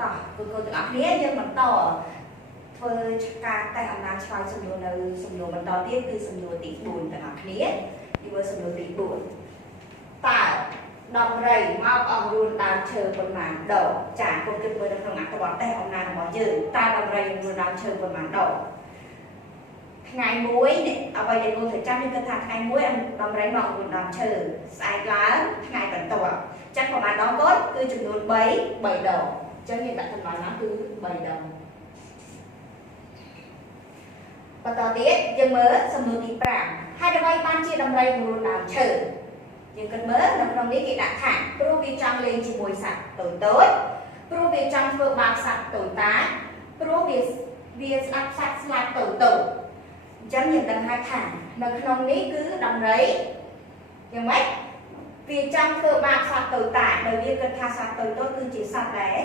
ต่อคือคนต่างนี้ยังมันต่อเพื่อการแต่อำนาจชายสมโนในสมโนมันต่อที่คือสมโนติบุญต่างนี้ที่ว่าสมโนติบุญแต่ดำไรมาเอารุนดาวเชิญประมาณดอกจากคนเกิดเมื่อทางอัตวัตแต่อำนาจหมอยืนตาดำไรรุนดาวเชิญประมาณดอกไงมุ้ยเนี่ยเอาไปในรูปถึงจ้าที่กระถางไงมุ้ยอันดำไรมองรุนดาวเชิญสายล้านไงเป็นตัวจังประมาณดอกก็คือจำนวนใบดอกจังnhư tại thành nó cứ bày đầu vàต่อទៀតយើងមើលសំណួរទី5ហើយដើម្បីបានជាដំរីមូលដើមឈើយើងគិតមើលនៅក្នុងនេះគេដាក់ថាព្រោះវាចង់លេងជាមួយសត្វតូចព្រោះវាចង់ធ្វើបាបសត្វតូចតាព្រោះវាស្ដាប់សត្វស្លាប់តូចអញ្ចឹងយើងដឹងហើយថានៅក្នុងនេះគឺដំរីយ៉ាងម៉េចវាចង់ធ្វើបាបសត្វតូចតាដោយវាគិតថាសត្វតូចគឺជាសត្វដែល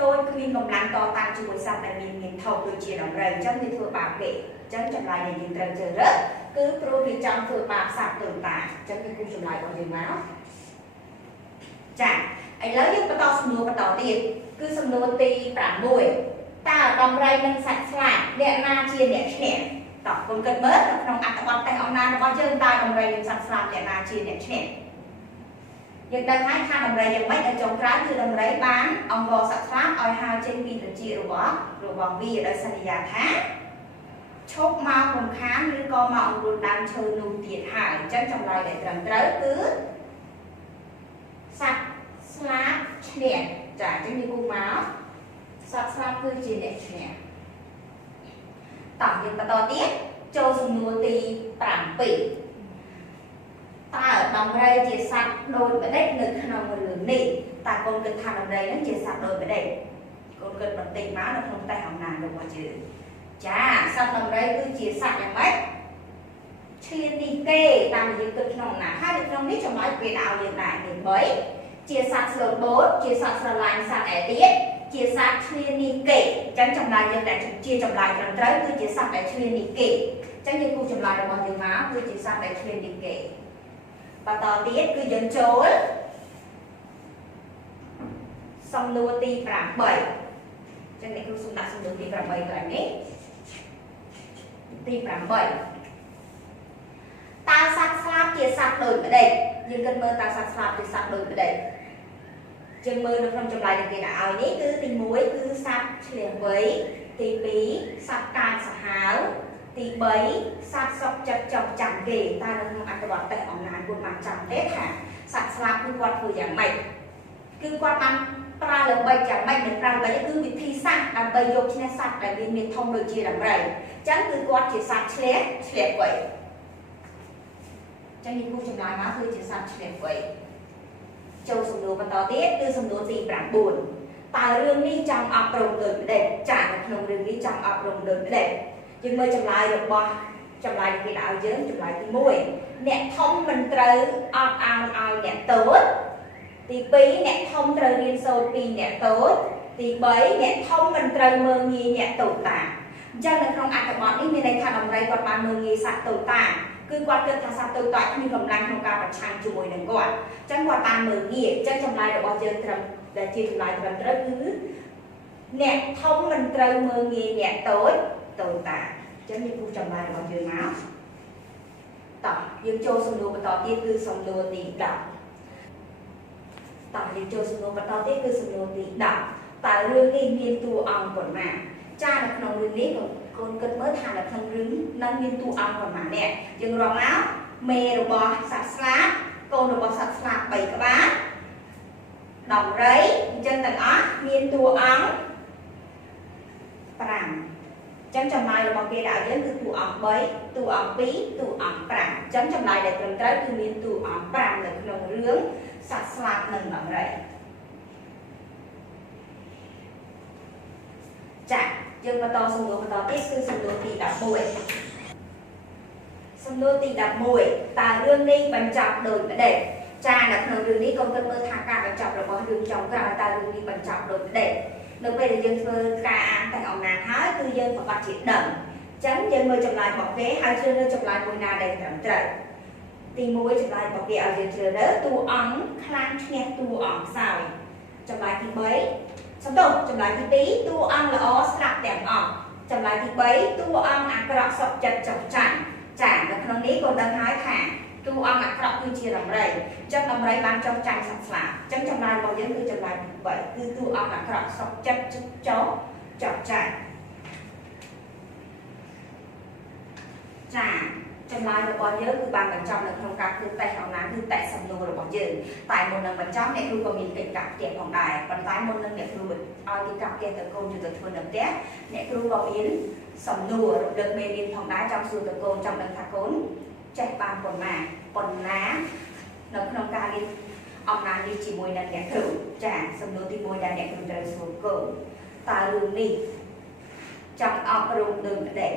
តូចគ្មានកម្លាំងតតាំងជាមួយសត្វដែលមានថោកដូចជាដំរីអញ្ចឹងវាធ្វើបាបគេអញ្ចឹងចម្លើយដែលយើងត្រូវជ្រើសរើសគឺព្រោះវាចង់ធ្វើបាបសត្វតូចតាអញ្ចឹងគឺចម្លើយរបស់យើងមកចាឥឡូវយើងបន្តសំណួរបន្តទៀតគឺសំណួរទី6តើដំរីនិងសត្វស្លាបអ្នកណាជាអ្នកឈ្នះតោះគុំគិតមើលនៅក្នុងអត្ថបទតេស្តអំណាចរបស់យើងតើដំរីនិងសត្វស្លាបអ្នកណាជាអ្នកឈ្នះយើងដឹងហើយថាដំរីយ៉ាងម៉េចនៅចុងក្រោយគឺដំរីបានអង្វរសត្វស្លាបឲ្យហើរចេញពីត្រចៀករបស់វាដោយសន្យាថាឈប់មករំខានឬក៏មកអង្គុយដើមឈើនោះទៀតហើយអញ្ចឹងចម្លើយដែលត្រឹមត្រូវគឺសត្វស្លាបឈ្នះចាអញ្ចឹងយើងគូមកសត្វស្លាបគឺជាអ្នកឈ្នះតោះយើងបន្តទៀតចូលសំណួរទី7តើដំរីជាសត្វដូចម្ដេចនៅក្នុងរឿងនេះតើកូនគិតថាដំរីនឹងជាសត្វដូចម្ដេចកូនគិតបន្តិចមកនៅក្នុងតេស្តអំណាចរបស់យើងចាសត្វដំរីគឺជាសត្វយ៉ាងម៉េចឈ្លាននេះគេតាមយើងគិតក្នុងអំណាចហើយនៅក្នុងនេះចម្លើយគេដាក់ឲ្យយើងដែរទី3ជាសត្វស្លូតបូតជាសត្វស្រឡាញ់សត្វឯទៀតជាសត្វឈ្លាននេះគេអញ្ចឹងចម្លើយយើងដែលជាចម្លើយត្រឹមត្រូវគឺជាសត្វដែលឈ្លាននេះគេអញ្ចឹងយើងគូចម្លើយរបស់យើងមកគឺជាសត្វដែលឈ្លាននេះគេបន្តទៀតគឺយើងចូលសំណួរទី8ចឹងអ្នកគ្រូសូមដាក់សំណួរទី8កន្លែងនេះទី8តើសត្វស្លាបជាសត្វដូចម្ដេចយើងគិតមើលតើសត្វស្លាបជាសត្វដូចម្ដេចយើងមើលនៅក្នុងចម្លើយដែលគេដាក់ឲ្យនេះគឺទី1គឺសត្វឆ្លៀសវៃទី2សត្វកាចសាហាវទី3សត្វសុកចិត្តចប់ចាំគេតែនៅក្នុងអត្ថបទតេស្តអំណាចគាត់បានចាំទេថាសត្វស្លាបគឺគាត់ធ្វើយ៉ាងម៉េចគឺគាត់បានប្រើល្បិចយ៉ាងម៉េចនឹងប្រើល្បិចគឺវិធីសាស្ត្រដើម្បីយកឈ្នះសត្វដែលមានធំដូចជាដំរីអញ្ចឹងគឺគាត់ជាសត្វឆ្លៀសវៃអញ្ចឹងនេះគូចម្លើយមកគឺជាសត្វឆ្លៀសវៃចូលសំណួរបន្តទៀតគឺសំណួរទី9តើរឿងនេះចង់អប់រំដូចម្ដេចចានៅក្នុងរឿងនេះចង់អប់រំដូចម្ដេចយើងមើលចម្លើយរបស់ចម្លើយគេដាក់ឲ្យយើងចម្លើយទី1អ្នកធំមិនត្រូវអត់ឲ្យអ្នកតូចទី2អ្នកធំត្រូវរៀនសូត្រពីអ្នកតូចទី3អ្នកធំមិនត្រូវមើលងាយអ្នកតូចតាអញ្ចឹងនៅក្នុងអត្ថបទនេះមានន័យថាដំរីគាត់បានមើលងាយសត្វតូចតាគឺគាត់គិតថាសត្វតូចតាគ្មានកម្លាំងក្នុងការប្រឆាំងជាមួយនឹងគាត់អញ្ចឹងគាត់បានមើលងាយអញ្ចឹងចម្លើយរបស់យើងត្រឹមដែលជាចម្លើយត្រឹមត្រូវគឺអ្នកធំមិនត្រូវមើលងាយអ្នកតូចតាអញ្ចឹងយើងគូចម្លើយរបស់យើងមកតោះយើងចូលសំណួរបន្តទៀតគឺសំណួរទី10តោះយើងចូលសំណួរបន្តទៀតគឺសំណួរទី10តើរឿងនេះមានតួអង្គប៉ុន្មានចានៅក្នុងរឿងនេះកូនគិតមើលថានៅក្នុងរឿងនឹងមានតួអង្គប៉ុន្មានអ្នកយើងរកមកមេរបស់សត្វស្លាបកូនរបស់សត្វស្លាប3ក្បាលដំរីអញ្ចឹងទាំងអស់មានតួអង្គ5ចឹងចម្លើយរបស់គេដាក់យើងគឺតួអង្គ3តួអង្គ2តួអង្គ5ចឹងចម្លើយដែលត្រឹមត្រូវគឺមានតួអង្គ5នៅក្នុងរឿងសត្វស្លាបនិងដំរីចាយើងបន្តសំណួរបន្តទៀតគឺសំណួរទី11សំណួរទី11តើរឿងនេះបញ្ចប់ដូចម្ដេចចានៅក្នុងរឿងនេះកុំគិតមើលថាការបញ្ចប់របស់រឿងចុងក្រោយតើរឿងនេះបញ្ចប់ដូចម្ដេចនៅពេលដែលយើងធ្វើការអានតែអំណាចហើយគឺយើងប្រកាសជាដឹងអញ្ចឹងយើងមើលចម្លើយរបស់គេហើយជ្រើសរើសចម្លើយមួយណាដែលត្រឹមត្រូវទី1ចម្លើយរបស់គេឲ្យយើងជ្រើសរើសតួអង្គខ្លាំងឈ្នះតួអង្គខ្សោយចម្លើយទី3 សំដៅចម្លើយទី2តួអង្គល្អស្រាប់ទាំងអស់ចម្លើយទី3តួអង្គអាក្រក់សុខចិត្តចុះចាញ់ចានៅក្នុងនេះក៏ដឹងហើយថាតួអង្គអាក្រក់គឺជាដំរីចឹងដំរីបានចុះចាញ់សត្វស្លាបចឹងចម្លើយរបស់យើងគឺចម្លើយទី3គឺតួអង្គអាក្រក់សុខចិត្តចុះចាញ់ចាចម្លើយរបស់យើងគឺបានបញ្ចប់នៅក្នុងការធ្វើតេស្តអំណាចគឺតេស្តសំណួររបស់យើងតែមុននឹងបញ្ចប់អ្នកគ្រូក៏មានកិច្ចការផ្ទះផងដែរប៉ុន្តែមុននឹងអ្នកគ្រូឲ្យកិច្ចការផ្ទះទៅកូនយកទៅធ្វើនៅផ្ទះអ្នកគ្រូក៏មានសំណួររំលឹកមេរៀនផងដែរចង់សួរទៅកូនចង់ដឹងថាកូនចេះបានប៉ុណ្ណានៅក្នុងការរៀនអំណាចនេះជាមួយនឹងអ្នកគ្រូចាសំណួរទី1ដែលអ្នកគ្រូត្រូវសួរកូនតើរឿងនេះចង់អប់រំដូចម្ដេច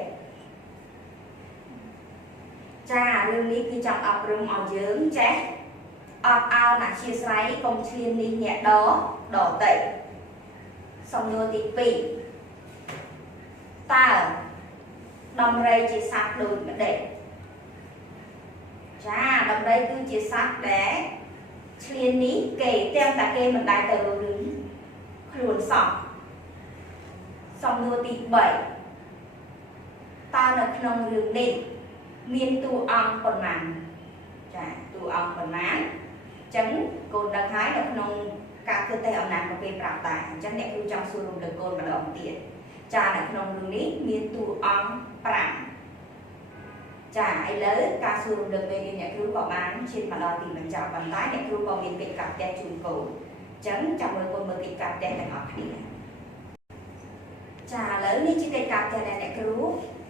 ចារឿងនេះគឺចង់អប់រំឲ្យយើងចេះអត់ឱនអធ្យាស្រ័យកុំឈ្លាននេះអ្នកដតីសំណួរទី2តើដំរីជាសត្វដូចម្ដេចចាដំរីគឺជាសត្វដែលឈ្លាននេះគេទាំងតែគេមិនដែលទៅរឿងខ្លួនសោះសំណួរទី3តើនៅក្នុងរឿងនេះមានតួអង្គប៉ុន្មានចាតួអង្គប៉ុន្មានអញ្ចឹងកូនដឹងហើយនៅក្នុងការធ្វើតេស្តអំណាចប្រភេទប្រាប់តាអញ្ចឹងអ្នកគ្រូចង់សួររំលឹកកូនម្ដងទៀតចានៅក្នុងរឿងនេះមានតួអង្គ5ចាឥឡូវការសួររំលឹកមេរៀនអ្នកគ្រូក៏បានឈានមកដល់ទីបញ្ចប់ប៉ុន្តែអ្នកគ្រូក៏មានកិច្ចការផ្ទះជូនកូនអញ្ចឹងចាំមើលកូនមើលកិច្ចការផ្ទះទាំងអស់គ្នាចាឥឡូវនេះជាកិច្ចការផ្ទះដែលអ្នកគ្រូ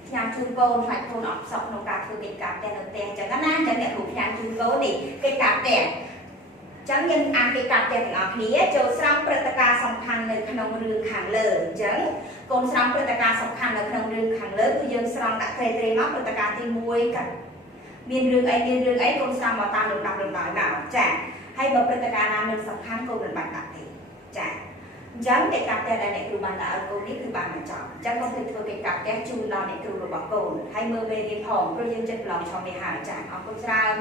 ផ្ញើជូនកូនខ្លាចកូនអត់សក់ក្នុងការធ្វើកិច្ចការផ្ទះនៅផ្ទះអញ្ចឹងណាអញ្ចឹងអ្នកគ្រូផ្ញើជូនកូននេះកិច្ចការផ្ទះអញ្ចឹងយើងអានកិច្ចការផ្ទះទាំងអស់គ្នាចូលស្រង់ព្រឹត្តិការណ៍សំខាន់នៅក្នុងរឿងខាងលើអញ្ចឹងកូនស្រង់ព្រឹត្តិការណ៍សំខាន់នៅក្នុងរឿងខាងលើគឺយើងស្រង់ដាក់ត្រេមកព្រឹត្តិការណ៍ទី1កាត់មានរឿងអីកូនស្រង់មកតាមលំដាប់មកចាហើយបើព្រឹត្តិការណ៍ណាមិនសំខាន់កូនមិនបាច់ដាក់ទេចាអញ្ចឹងកិច្ចការផ្ទះដែលអ្នកគ្រូបានដាក់ឲ្យកូននេះគឺបានបញ្ចប់អញ្ចឹងកូនធ្វើកិច្ចការផ្ទះជូនដល់អ្នកគ្រូរបស់កូនហើយមើលមេរៀនផងព្រោះយើងចិត្តប្រឡងឆោមនេះហើយចាអរគុណច្រើន